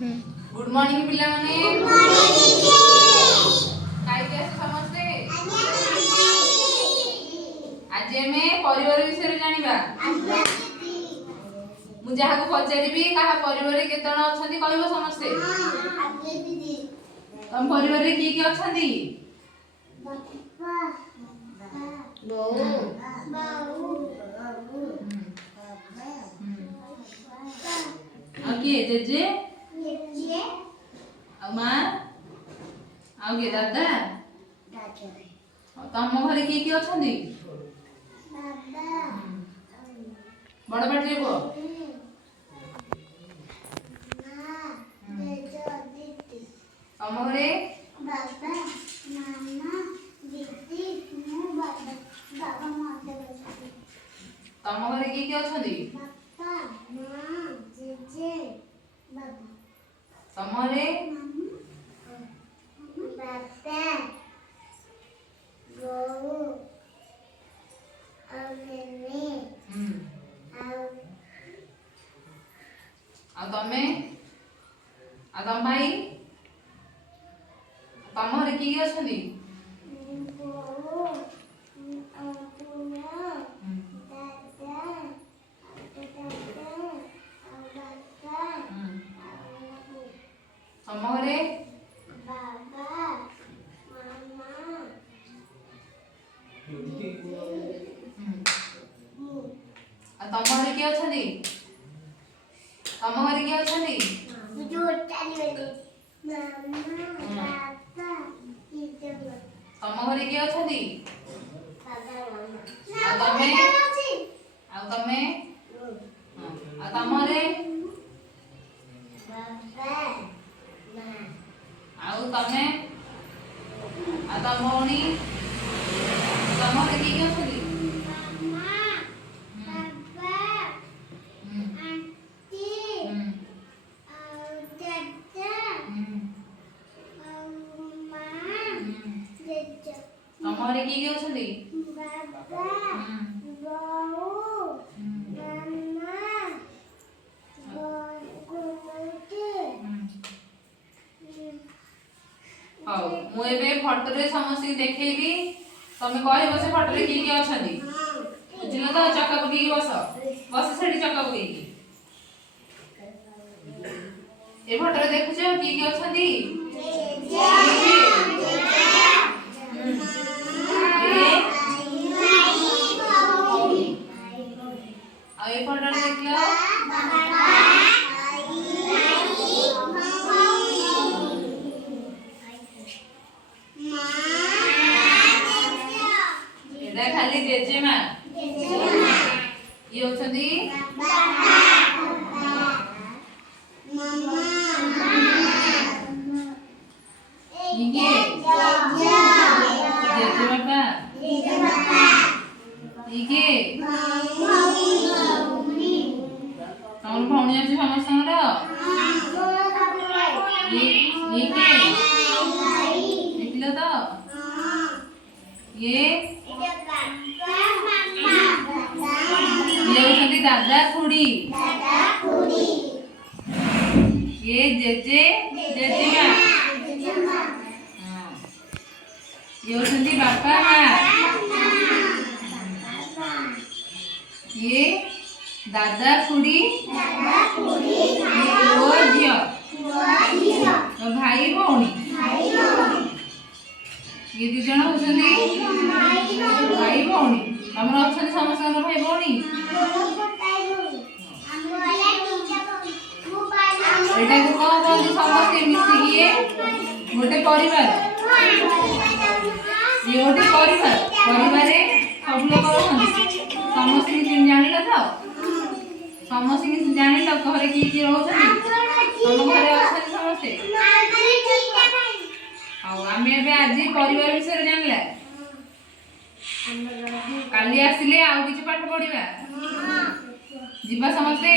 Good morning पिला माने। काई के समस्ते आज हमें परिवार विषय जानिबा। मु जहा को पचारिबी कहा परिवार केतण अछंती कहबो समस्ते। तम परिवार रे की अछंती? बापा बहू किए जेजे माँ आउ के दादा तम घरे की अछंती? बड़ पाटी को तम घरे बाबा मामा दीदी मु बाबा बाबा माते बसती। तम घरे की अछंती? बाबा मां जेजे बाबा। तम घरे बाबा बहू और मम्मी आ तमे आ तम भाई तम घरे की अछंती? बहू तम घरे बाबा मामा आ तम घरे की अछंती? तम घरे की अछंती? तम घरे की अछंती? आ तमे आ तमे आ तम घरे आउ तमे आ तम भौणी तम घरे की अछंती? तम घरे की अछंती? बाबा बहू मामा हाउ मु एबे फोटो रे समस्त देखैबी तमे कहबो से फोटो रे की अछंती बुझिलो तो चक्का पकी बस बस सेठी चक्का पकी ए फोटो रे देखुछ की अछंती? आ ए फोटो रे देखलो एटा खाली जेजे मां ये होछंती इके जेजे बापा इके तमर भौणी अछि समस्तंगर इके देखलो तो ये होछंती दादा खुड़ी ये जेजे जेजेमा ये होछंती बापा मां ये दादा खुड़ी पुओ झियो भाई भौणी ये दु जण होछंती भाई भौणी हमर अछंती समस्त भाई भौणी एटा को कहबो समस्त मिसी किए गोटे परिवार ये गोटे परिवार रे सब लोग रहନ୍ତି समस्त की जानिला तो समस्त की जानिला घरे की रहउछନ୍ତି हम घरे अछंती समस्त आउ आमे एबे आज परिवार विषय जानला काली आसिले आउ किछ पाठ पढिबा जीवा समस्ते।